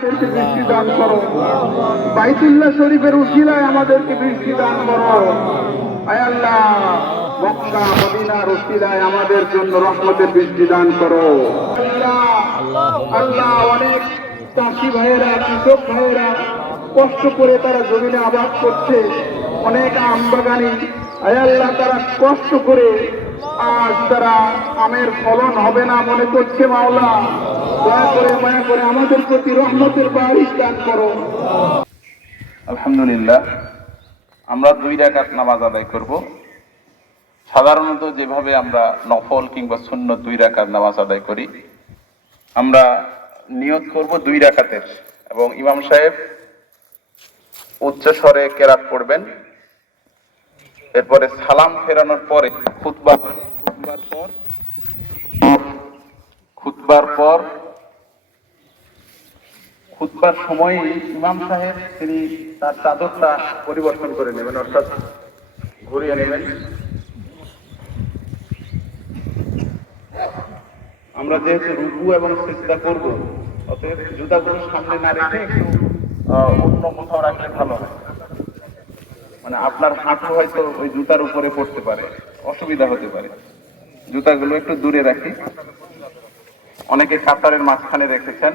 বৃষ্টি দান করো বাইতুল্লাহ শরীফের উশিলায় আমাদেরকে বৃষ্টি দান করো আয় আল্লাহ মক্কা মদিনার উশিলায় আমাদের জন্য রহমতের বৃষ্টি দান করো আল্লাহ অনেক চাষি ভাইয়েরা কৃষক ভাইয়েরা কষ্ট করে তারা জমিনে আবাদ করছে অনেক আম বাগানি আয় তারা কষ্ট করে আজ তারা আমের ফলন হবে না মনে করছে মাওলা। দয়া করে, মায়া করে আমাদের প্রতি রহমতের বারিশ দান করো। আলহামদুলিল্লাহ, আমরা দুই রাকাত নামাজ আদায় করব। সাধারণত যেভাবে আমরা নফল কিংবা শূন্য দুই রাকাত নামাজ আদায় করি, আমরা নিয়ত করব দুই রাকাতের। এবং ইমাম সাহেব উচ্চ স্বরে কেরাত পড়বেন। এরপরে সালাম ফেরানোর পরে খুতবা খুতবার পর খুতবার পর খুতবার সময়ে ইমাম সাহেব, তিনি তার চাদরটা পরিবর্তন করে নেবেন, অর্থাৎ ঘুরিয়ে নেবেন। আমরা যেহেতু রুকু এবং চেষ্টা করব, অতএব জুতাগুলো সামনে না রেখে একটু অন্য কোথাও রাখলে ভালো হয়। মানে আপনার হাঁটু হয়তো ওই জুতার উপরে পড়তে পারে, অসুবিধা হতে পারে। জুতাগুলো একটু দূরে রাখি। অনেকে কাতারের মাঝখানে রেখেছেন,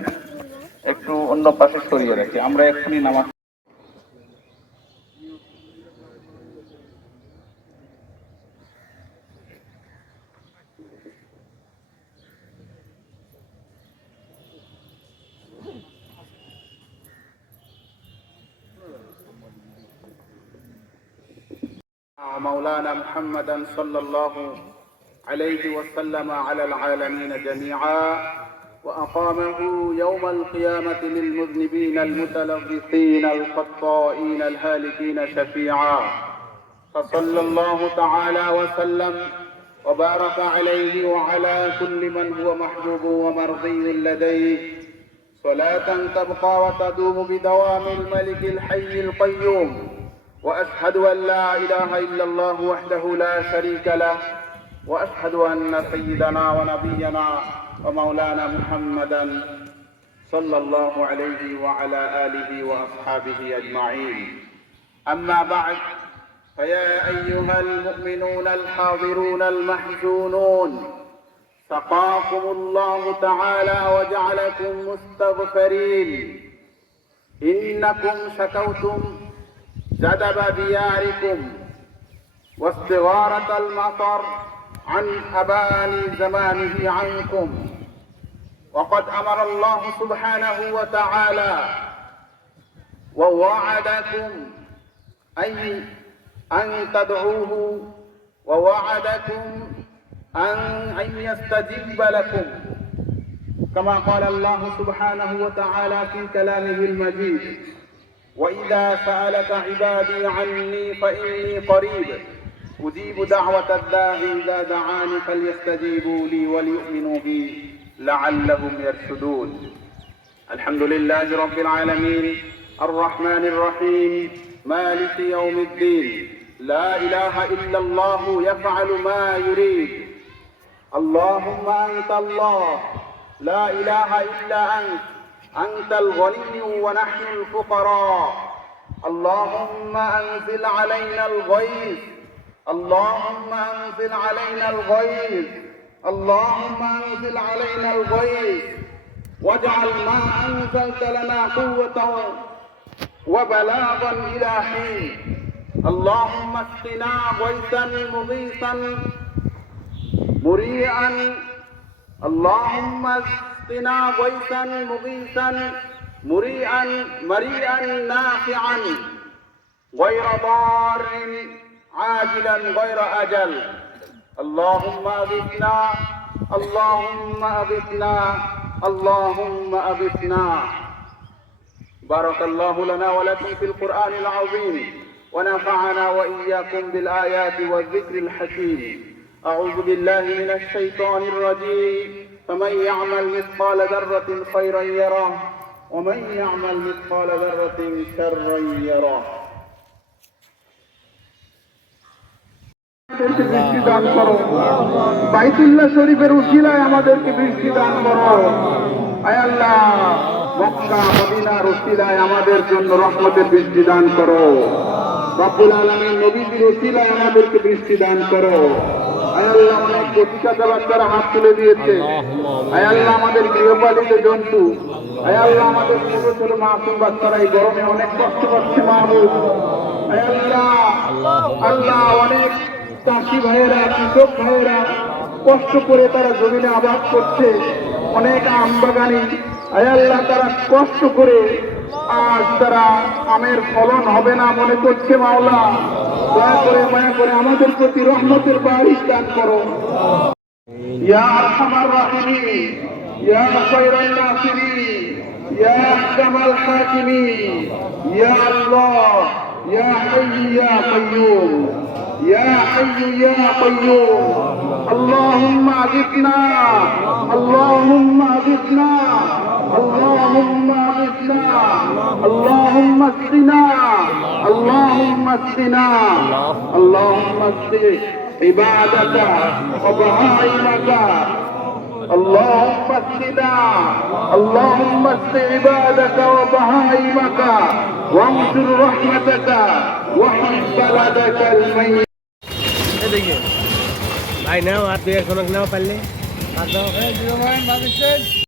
একটু অন্য পাশে সরিয়ে রাখি। আমরা এক্ষুনি নামাজ مولانا محمدا صلى الله عليه وسلم على العالمين جميعا وأقامه يوم القيامة للمذنبين المتلبسين الخطائين الهالكين شفيعا. فصلى الله تعالى وسلم وبارك عليه وعلى كل من هو محبوب ومرضي لديه. صلاة تبقى وتدوم بدوام الملك الحي القيوم. وأشهد أن لا إله إلا الله وحده لا شريك له وأشهد أن سيدنا ونبينا ومولانا محمدا صلى الله عليه وعلى آله وأصحابه أجمعين. أما بعد فيا أيها المؤمنون الحاضرون المحزونون سقاكم الله تعالى وجعلكم مستغفرين. إنكم شكوتم جدب دياركم واستغارة المطر عن أبان زمانه عنكم. وقد أمر الله سبحانه وتعالى ووعدكم أي أن تدعوه ووعدكم أن أن يستجيب لكم. كما قال الله سبحانه وتعالى في كلامه المجيد وإذا سألك عبادي عني فإني قريب. أجيب دعوة الداعي إذا دعاني فليستجيبوا لي وليؤمنوا بي لعلهم يرشدون. الحمد لله رب العالمين. الرحمن الرحيم. مالك يوم الدين. لا إله إلا الله يفعل ما يريد. اللهم أنت الله. لا إله إلا أنت. أنت الغني ونحن الفقراء. اللهم أنزل علينا الغيث. اللهم أنزل علينا الغيث. اللهم أنزل علينا الغيث. واجعل ما أنزلت لنا قوة وبلاغا إلى حين. اللهم اسقنا غيثا مغيثا مريئا. اللهم اسقنا غيثا مغيثا مريئا مريئا نافعا. غير ضار عاجلا غير أجل. اللهم أغثنا اللهم أغثنا اللهم أغثنا. بارك الله لنا ولكم في القرآن العظيم ونفعنا وإياكم بالآيات والذكر الحكيم. أعوذ بالله من الشيطان الرجيم. فمن يعمل مثقال ذرة خيرا يره ومن يعمل مثقال ذرة شرا يره বৃষ্টি দান করো বাইতুল্লাহ শরীফের উশিলায় আমাদেরকে বৃষ্টি দান করো আয় আল্লাহ মক্কা মদিনা রসিলায় আমাদের জন্য রহমতের বৃষ্টি দান করো রব্বুল আলমীর নবীজির রসিলায় আমাদেরকে বৃষ্টি দান করো আয় আল্লাহ অনেক প্রতিষ্ঠাতা বাচ্চারা হাত তুলে দিয়েছে। আয় আল্লাহ আমাদের গৃহপালিত জন্তু আয় আল্লাহ আমাদের ছোট ছোট মাসুম বাচ্চারা এই গরমে অনেক কষ্ট করছে আয় আল্লাহ অনেক চাষি ভাইয়েরা কৃষক ভাইয়েরা কষ্ট করে তারা জমিনে আবাদ করছে অনেক আম বাগানি আয় আল্লাহ তারা কষ্ট করে আজ তারা আমের ফলন হবে না মনে করছে মাওলা। দয়া করে মায়া করে আমাদের প্রতি রহমতের বাড়ি দান করো ইয়া আরহামার রাহিমিন ইয়া খায়রান নাসিরিন ইয়া আহকামাল হাকিমিন ইয়া আল্লাহ ইয়া হাইয়্যু ইয়া কাইয়্যুম ইয়া হাইয়্যু ইয়া কাইয়্যুম اللهم اغثنا اللهم اغثنا اللهم اغثنا اللهم اسقنا اللهم اسقنا اللهم اسق عبادك وبهائمك اللهم اسقنا اللهم اسق عبادك وبهائمك وانشر رحمتك واحفظ بلدك الميت এদিকে ভাই নাও আর দুই একজন নাও পারলে আর দাও